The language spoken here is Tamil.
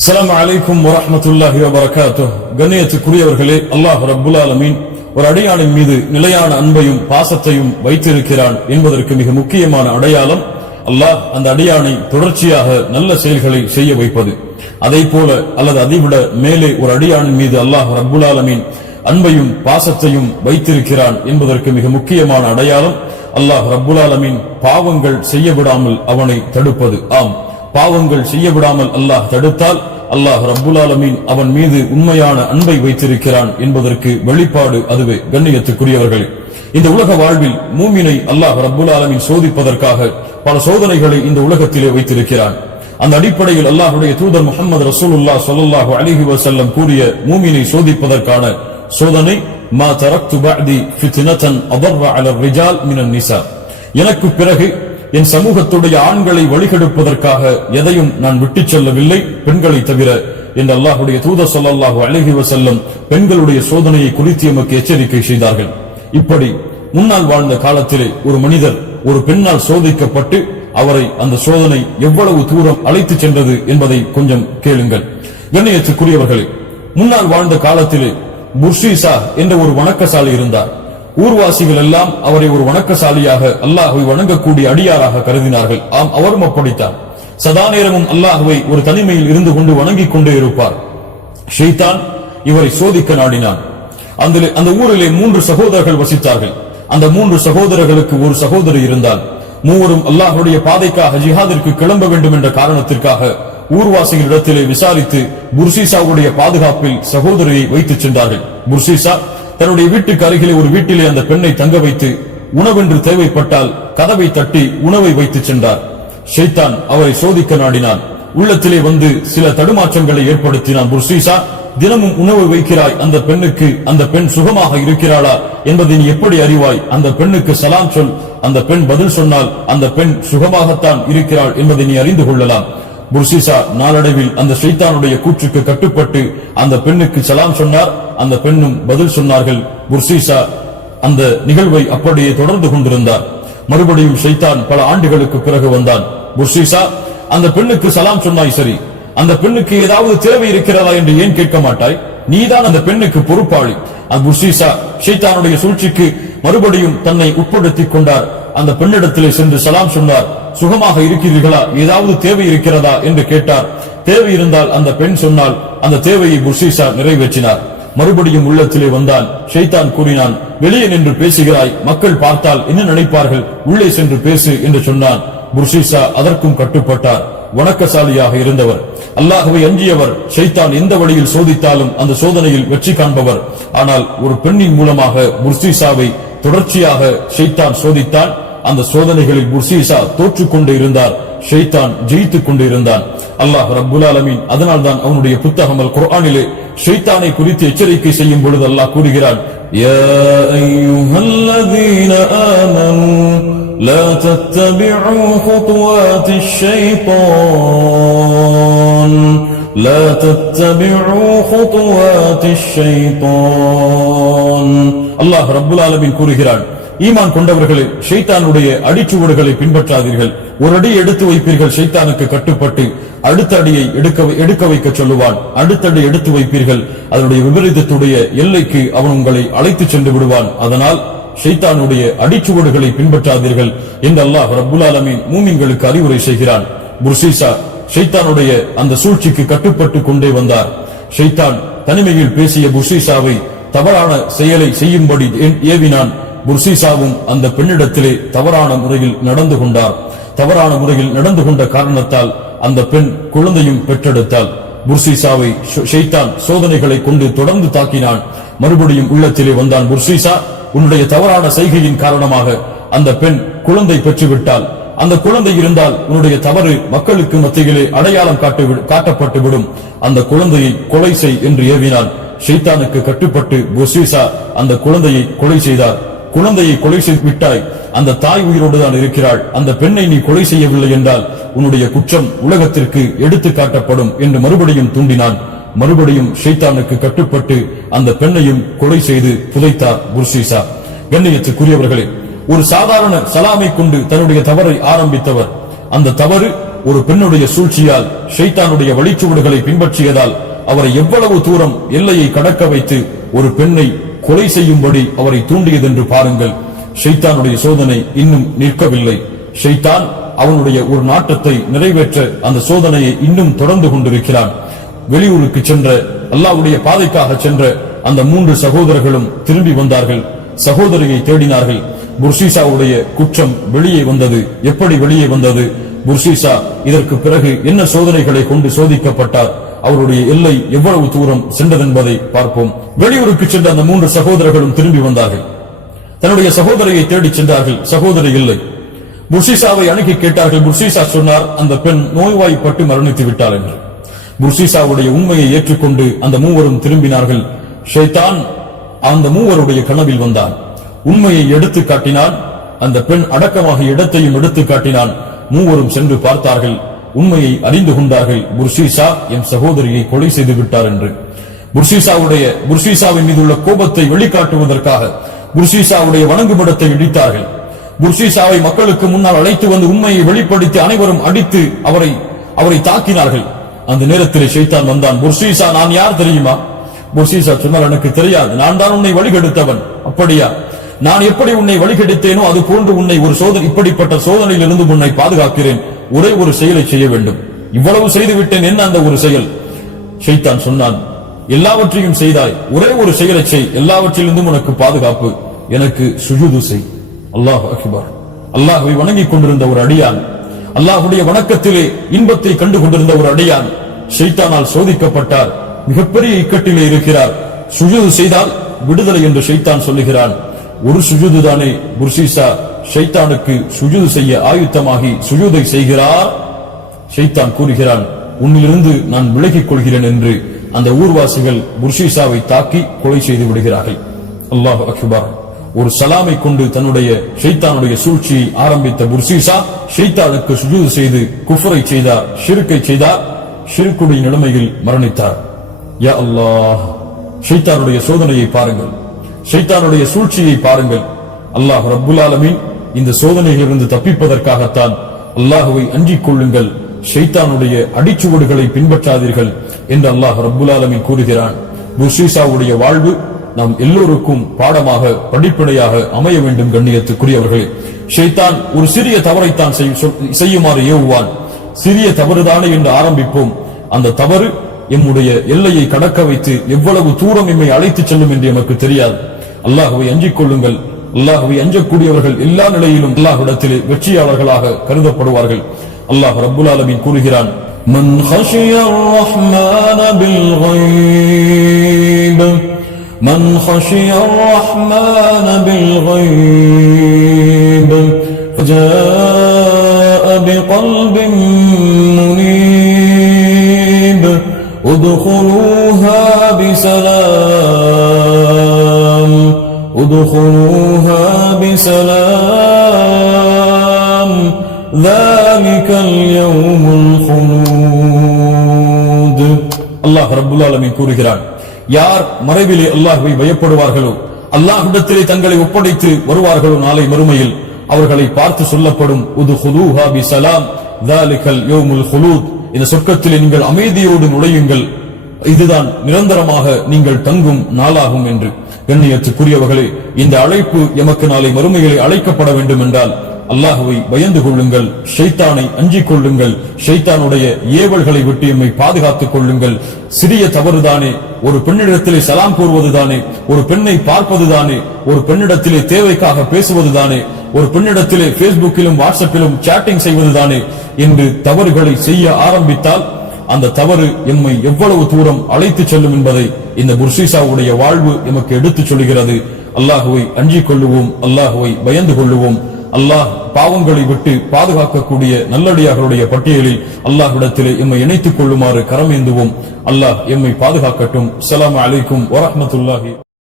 அஸ்ஸலாமு அலைக்கும் வரஹ்மத்துல்லாஹி வபரகாத்துஹ். கண்ணியத்துக்குரியவர்களே, அல்லாஹ் ரப்புல் ஆலமீன் ஒரு அடியானின் மீது நிலையான அன்பையும் பாசத்தையும் வைத்திருக்கிறான் என்பதற்கு மிக முக்கியமான அடையாளம் அல்லாஹ் அந்த அடியானை தொடர்ச்சியாக நல்ல செயல்களை செய்ய வைப்பது. அதை போல அல்லது அதைவிட மேலே ஒரு அடியானின் மீது அல்லாஹ் ரப்புல் ஆலமீன் அன்பையும் பாசத்தையும் வைத்திருக்கிறான் என்பதற்கு மிக முக்கியமான அடையாளம் அல்லாஹ் ரப்புல் ஆலமீன் பாவங்கள் செய்ய விடாமல் அவனை தடுப்பது. ஆம், பாவங்கள் செய்ய விடாமல் அல்லாஹ் தடுத்தால் அல்லாஹ் ரப்புல் ஆலமீன் அவன் மீது உண்மையான அன்பை வைத்திருக்கிறான் என்பதற்கு வெளிப்பாடு அதுவே. கண்ணியத்துக்குரியவர்களே, இந்த உலக வாழ்வில் மூமினை அல்லாஹ் ரப்புல் ஆலமீன் சோதிப்பதற்காக பல சோதனைகளை இந்த உலகத்திலே வைத்திருக்கிறான். அந்த அடிப்படையில் அல்லாஹ்வுடைய தூதர் முஹம்மது ரசூலுல்லாஹ் ஸல்லல்லாஹு அலைஹி வஸல்லம் கூறிய மூமினை சோதிப்பதற்கான சோதனை மா தரக்து பஅதி ஃபித்னதன் அதர்ர அலர் ரிஜால் மினன் நிசா. எனக்கு பிறகு என் சமூகத்துடைய ஆண்களை வழிகெடுப்பதற்காக எதையும் நான் விட்டுச் செல்லவில்லை, பெண்களை தவிர என்று அல்லாஹ்வுடைய தூதர் ஸல்லல்லாஹு அலைஹி வஸல்லம் பெண்களுடைய சோதனையை குறித்து எமக்கு எச்சரிக்கை செய்தார்கள். இப்படி முன்னால் வாழ்ந்த காலத்திலே ஒரு மனிதர் ஒரு பெண்ணால் சோதிக்கப்பட்டு அவரை அந்த சோதனை எவ்வளவு தூரம் அழைத்துச் சென்றது என்பதை கொஞ்சம் கேளுங்கள். கண்ணியத்துக்குரியவர்களே, முன்னால் வாழ்ந்த காலத்திலே புர்ஷீசா என்ற ஒரு வணக்கசாலி இருந்தார். ஊர்வாசிகள் எல்லாம் அவரை ஒரு வணக்கசாலியாக அல்லாஹ்வை வணங்கக்கூடிய அடியாராக கருதினார்கள். ஆம், அவரும் அப்படித்தான். சதா நேரமும் அல்லாஹ்வை ஒரு தனிமையில் இருந்து கொண்டு வணங்கிக் கொண்டே இருப்பார். ஷைத்தான் இவரை சோதிக்க நாடினான். அந்த ஊரிலே 3 சகோதரர்கள் வசித்தார்கள். அந்த 3 சகோதரர்களுக்கு ஒரு சகோதரி இருந்தால் மூவரும் அல்லாஹ்வுடைய பாதைக்காக ஜிஹாதிற்கு கிளம்ப வேண்டும் என்ற காரணத்திற்காக ஊர்வாசிகளிடத்திலே விசாரித்து புர்ஷீசாவுடைய பாதுகாப்பில் சகோதரியை வைத்துச் சென்றார்கள். புர்ஷீசா தன்னுடைய வீட்டுக்கு அருகிலே ஒரு வீட்டிலே அந்த பெண்ணை தங்க வைத்து உணவென்று தேவைப்பட்டால் கதவை தட்டி உணவை வைத்துச் சென்றார். ஷைத்தான் அவரை சோதிக்க நாடினான். உள்ளத்திலே வந்து சில தடுமாற்றங்களை ஏற்படுத்தினான். புர்ஷீசா, தினமும் உணவு வைக்கிறாய், அந்த பெண்ணுக்கு அந்த பெண் சுகமாக இருக்கிறாளா என்பதை நீ எப்படி அறிவாய்? அந்த பெண்ணுக்கு சலாம் சொல், அந்த பெண் பதில் சொன்னால் அந்த பெண் சுகமாகத்தான் இருக்கிறாள் என்பதை நீ அறிந்து கொள்ளலாம். புர்ஷீசா நாளடைவில் அந்த ஷைத்தானுடைய கூற்றுக்கு கட்டுப்பட்டு அந்த பெண்ணுக்கு சலாம் சொன்னார். அந்த பெண்ணும் பதில் சொன்னார்கள். புர்ஷீசா அந்த நிகழ்வை அப்படியே தொடர்ந்து கொண்டிருந்தார். மறுபடியும் ஷைத்தான் பல ஆண்டுகளுக்கு பிறகு வந்தான். புர்ஷீசா, அந்த பெண்ணுக்கு சலாம் சொன்னாய், சரி, அந்த பெண்ணுக்கு ஏதாவது தேவை இருக்கிறதா என்று ஏன் கேட்க மாட்டாய்? நீதான் அந்த பெண்ணுக்கு பொறுப்பாளி. புர்ஷீசா ஷைத்தானுடைய சூழ்ச்சிக்கு மறுபடியும் தன்னை உட்படுத்திக் கொண்டார். அந்த பெண்ணிடத்திலே சென்று சலாம் சொன்னார். சுகமாக இருக்கிறீர்களா, ஏதாவது தேவை இருக்கிறதா என்று கேட்டார். தேவை இருந்தால் அந்த பெண் சொன்னால் அந்த தேவையை புர்ஷீசா நிறைவேற்றினார். மறுபடியும் உள்ளத்திலே வந்தான். ஷைத்தான் கூறினான், வெளியே நின்று பேசுகிறாய், மக்கள் பார்த்தால் என்ன நினைப்பார்கள், உள்ளே சென்று பேசு என்று சொன்னான். புர்ஷீசா அதற்கும் கட்டுப்பட்டார். வணக்கசாலியாக இருந்தவர், அல்லாஹ்வை அஞ்சியவர். ஷைத்தான் எந்த வழியில் சோதித்தாலும் அந்த சோதனையில் வெற்றி காண்பவர். ஆனால் ஒரு பெண்ணின் மூலமாக புர்ஷீசாவை தொடர்ச்சியாக ஷைத்தான் சோதித்தான். அந்த சோதனைகளில் புர்ஷீசா தோற்றுக்கொண்டு இருந்தார், ஷைத்தான் ஜெயித்துக் கொண்டு இருந்தான். அல்லாஹ் ரப்புல் ஆலமீன் அதனால்தான் அவனுடைய புத்தகம் அல் குர்ஆனிலே ஷைத்தானை குறித்து எச்சரிக்கை செய்யும் பொழுது அல்லாஹ் கூறுகிறான், யா அய்யுஹல்லதீன ஆமனூ லா தத்தபிஉ குதுவாத்திஷ் ஷைத்தான் லா தத்தபிஉ குதுவாத்திஷ் ஷைத்தான். அல்லாஹ் ரப்புல் ஆலமீன் கூறுகிறான், ஈமான் கொண்டவர்களே, ஷைத்தானுடைய அடிச்சுவடுகளை பின்பற்றாதீர்கள். ஒரு அடி எடுத்து வைப்பீர்கள், ஷைத்தானுக்கு கட்டுப்பட்டு அடுத்த அடியை எடுக்க வைக்க சொல்லுவான். அடுத்த அடி எடுத்து வைப்பீர்கள், அதனுடைய விபரீதத்துடைய எல்லைக்கு அவன் உங்களை அழைத்துச் சென்று விடுவான். அதனால் ஷைத்தானுடைய அடிச்சுவடுகளை பின்பற்றாதீர்கள் என்று அல்லாஹ் ரப்புல் ஆலமீன் மூமின்களுக்கு அறிவுரை செய்கிறான். புர்ஷீசா ஷைத்தானுடைய அந்த சூழ்ச்சிக்கு கட்டுப்பட்டு கொண்டே வந்தார். ஷைத்தான் தனிமையில் பேசிய புர்ஷீசாவை தவறான செயலை செய்யும்படி ஏவினான். புர்ஷீசாவும் அந்த பெண்ணிடத்திலே தவறான முறையில் நடந்து கொண்டார். தவறான முறையில் நடந்து கொண்ட காரணத்தால் அந்த பெண் குழந்தையும் பெற்றெடுத்தாள். புர்ஷீசாவை ஷைத்தான் சோதனைகளை கொண்டு தொடர்ந்து தாக்கினான். மறுபடியும் உள்ளத்திலே வந்தான். புர்ஷீசா, உன்னுடைய தவறான செய்கையின் காரணமாக அந்த பெண் குழந்தை பெற்றுவிட்டாள். அந்த குழந்தை இருந்தால் உன்னுடைய தவறு மக்களுக்கு மத்தியிலே அடையாளம் காட்டப்பட்டுவிடும். அந்த குழந்தையை கொலை செய் என்று ஏவினான். ஷைத்தானுக்கு கட்டுப்பட்டு புர்ஷீசா அந்த குழந்தையை கொலை செய்தார். குழந்தையை கொலை செய்து விட்டாய், அந்த தாய் உயிரோடு தான் இருக்கிறாள். அந்த பெண்ணை நீ கொலை செய்யவில்லை என்றால் உன்னுடைய குற்றம் உலகத்திற்கு எடுத்து காட்டப்படும் என்று மறுபடியும் தூண்டினான். மறுபடியும் ஷைத்தானுக்கு கட்டுப்பட்டு அந்த பெண்ணையும் கொலை செய்து புதைத்தார் புர்ஷீசா. கண்ணியத்துக்குரியவர்களே, ஒரு சாதாரண சலாமை கொண்டு தன்னுடைய தவறை ஆரம்பித்தவர். அந்த தவறு ஒரு பெண்ணுடைய சூழ்ச்சியால் ஷைத்தானுடைய வழிச்சுவடுகளை பின்பற்றியதால் அவரை எவ்வளவு தூரம் எல்லையை கடக்க வைத்து ஒரு பெண்ணை கொலை செய்யும்படி அவரை தூண்டியதென்று பாருங்கள். ஷைத்தானுடைய சோதனை இன்னும் நிற்கவில்லை. ஷைத்தான் அவனுடைய ஒரு நாட்டத்தை நிறைவேற்ற அந்த சோதனையை இன்னும் தொடர்ந்து கொண்டிருக்கிறான். வெளியூருக்கு சென்ற, அல்லாஹ்வுடைய பாதைக்காக சென்ற அந்த 3 சகோதரர்களும் திரும்பி வந்தார்கள். சகோதரியை தேடினார்கள். புர்சீசாவுடைய குற்றம் வெளியே வந்தது. எப்படி வெளியே வந்தது? புர்சீசா இதற்கு பிறகு என்ன சோதனைகளை கொண்டு சோதிக்கப்பட்டார், அவருடைய எல்லை எவ்வளவு தூரம் சென்றதென்பதை பார்ப்போம். வெளியூருக்கு சென்ற அந்த 3 சகோதரர்களும் திரும்பி வந்தார்கள். தன்னுடைய சகோதரியை தேடி சென்றார்கள். சகோதரி இல்லை. புர்சீசாவை அணுகி கேட்டார்கள். புர்சீசா சொன்னார், அந்த பெண் நோய்வாய்ப்பட்டு மரணித்து விட்டாள் என்று. புர்சீசாவுடைய உண்மையை ஏற்றுக்கொண்டு அந்த 3வரும் திரும்பினார்கள். ஷைத்தான் அந்த 3வருடைய கனவில் வந்தான். உண்மையை எடுத்து காட்டினான். அந்த பெண் அடக்கமாக இடத்தையும் எடுத்து காட்டினான். 3வரும் சென்று பார்த்தார்கள். உண்மையை அறிந்து கொண்டார்கள். புர்சீசா என் சகோதரியை கொலை செய்து விட்டார் என்று. புர்சீசாவின் மீது உள்ள கோபத்தை வெளிக்காட்டுவதற்காக புர்சீசாவுடைய வணங்குமிடத்தை இடித்தார்கள். புர்சீசாவை மக்களுக்கு முன்னால் அழைத்து வந்து உண்மையை வெளிப்படுத்தி அனைவரும் அடித்து அவரை தாக்கினார்கள். அந்த நேரத்தில் ஷைத்தான் வந்தான். புர்சீசா, நான் யார் தெரியுமா? புர்சீசா சொன்னால், எனக்கு தெரியாது, நான் தான் உன்னை வழிகெடுத்தவன். அப்படியா? நான் எப்படி உன்னை வழிகெடுத்தேனோ அது போன்று உன்னை ஒரு இப்படிப்பட்ட சோதனையிலிருந்து உன்னை பாதுகாக்கிறேன். ஒரே ஒரு செயலை செய்ய வேண்டும். இவ்வளவு செய்து விட்டேன், என்ன அந்த ஒரு செயல்? ஷைத்தான் சொன்னான், எல்லாவற்றையும் செய்தாய், ஒரே ஒரு செயலை செய், எல்லாவற்றிலிருந்தும் உனக்கு பாதுகாப்பு. எனக்கு சுஜூது செய். அல்லாஹ் அக்பர். அல்லாஹ்வை வணங்கிக் கொண்டிருந்த ஒரு அடியான், அல்லாஹ்வுடைய வணக்கத்திலே இன்பத்தை கண்டு கொண்டிருந்த ஒரு அடியான் ஷைத்தானால் சோதிக்கப்பட்டார். மிகப்பெரிய இக்கட்டிலே இருக்கிறார். சுஜூது செய்தால் விடுதலை என்று ஷைத்தான் சொல்லுகிறான். ஒரு சுஜூது தானே. புர்சீசா ஷைத்தானுக்கு சுஜூது செய்ய ஆயுத்தமாகி சுஜூதை செய்கிறார். ஷைத்தான் கூறுகிறான், உன்னிலிருந்து நான் விலகிக் கொள்கிறேன் என்று. அந்த ஊர்வாசிகள் புர்சீசாவை தாக்கி கொலை செய்து விடுகிறார்கள். அல்லாஹ் அக்பர். ஒரு சலாமை கொண்டு தன்னுடைய ஷைத்தானுடைய சூழ்ச்சியை ஆரம்பித்த புர்சீசா ஷைத்தானுக்கு சுஜூது செய்து குஃப்ரை செய்தார், ஷிர்கை செய்தார். ஷிர்குடைய நிலைமையில் மரணித்தார். யா அல்லாஹ், ஷைத்தானுடைய சோதனையை பாருங்கள், ஷைத்தானுடைய சூழ்ச்சியை பாருங்கள். அல்லாஹ் ரப்புல் ஆலமீன் இந்த சோதனையிலிருந்து தப்பிப்பதற்காகத்தான் அல்லாஹ்வை அஞ்சிக் கொள்ளுங்கள், ஷைத்தானுடைய அடிச்சுவடுகளை பின்பற்றாதீர்கள் என்று அல்லாஹ் ரப்புல் ஆலமீன் கூறுகிறான். புர்சீசாவுடைய வாழ்வு நாம் எல்லோருக்கும் பாடமாக, படிப்படையாக அமைய வேண்டும். கண்ணியத்துக்குரியவர்களே, ஷைத்தான் ஒரு சிறிய தவறைத்தான் செய்யுமாறு ஏவுவான். சிறிய தவறுதானே என்று ஆரம்பிப்போம். அந்த தவறு எம்முடைய எல்லையை கடக்க வைத்து எவ்வளவு தூரம் எம்மை அழைத்து செல்லும் என்று எமக்கு தெரியாது. அல்லாஹ்வை அஞ்சிக் கொள்ளுங்கள். அல்லாஹ்வை அஞ்சக்கூடியவர்கள் எல்லா நிலையிலும் அல்லாஹ்விடத்திலே வெற்றியாளர்களாக கருதப்படுவார்கள். அல்லாஹ் ரப்புல் ஆலமீன் கூறுகிறான், மன் ஹஷியர் ரஹ்மான பில் கைப், மன் ஹஷியர் ரஹ்மான பில் கைப் ஃபஜாஅ பிகல்பின் முனீப் உத்குலூஹா பிஸலாம், உத்குலூஹா பிஸலாம் தாலிகல் யௌமுல் ஹுலூத். அல்லாஹ் ரப்புல் ஆலமீன் கூறுகிறான், யார் மறைவிலே அல்லாஹ்வை பயப்படுவார்களோ, அல்லாஹ்விடத்திலே தங்களை ஒப்படைத்து வருவார்களோ, நாளை மறுமையில் அவர்களை பார்த்து சொல்லப்படும் உத்குலூஹா பிஸலாம் தாலிகல் யௌமுல் ஹுலூத். இந்த சொர்க்கத்திலே நீங்கள் அமைதியோடு நுழையுங்கள், இதுதான் நிரந்தரமாக நீங்கள் தங்கும் நாளாகும் என்று. கண்ணியத்துக்குரியவர்களே, இந்த அழைப்பு எமக்கு நாளை மறுமையிலே அழைக்கப்பட வேண்டும் என்றால் அல்லாஹ்வை பயந்து கொள்ளுங்கள், ஷைத்தானை அஞ்சிக் கொள்ளுங்கள், ஷைத்தானுடைய ஏவல்களை விட்டு எம்மை பாதுகாத்துக் கொள்ளுங்கள். சிறிய தவறுதானே, ஒரு பெண்ணிடத்திலே சலாம் கூறுவதுதானே, ஒரு பெண்ணை பார்ப்பதுதானே, ஒரு பெண்ணிடத்திலே தேவைக்காக பேசுவதுதானே, ஒரு பெண்ணிடத்திலே பேஸ்புக்கிலும் வாட்ஸ்அப்பிலும் சாட்டிங் செய்வதுதானே என்று தவறுகளை செய்ய ஆரம்பித்தால் அந்த தவறு எம்மை எவ்வளவு தூரம் அழைத்து செல்லும் என்பதை இந்த புர்சீசாவுடைய வாழ்வு எமக்கு எடுத்துச் சொல்கிறது. அல்லாஹ்வை அஞ்சிக் கொள்ளுவோம், அல்லாஹ்வை பயந்து கொள்ளுவோம். அல்லாஹ் பாவங்களை விட்டு பாதுகாக்கக்கூடிய நல்லடியார்களுடைய பட்டியலில் அல்லாஹ்விடத்திலே எம்மை இணைத்துக் கொள்ளுமாறு கரமேந்துவோம். அல்லாஹ் எம்மை பாதுகாக்கட்டும். அஸ்ஸலாமு அலைக்கும் வரஹ்மத்துல்லாஹி.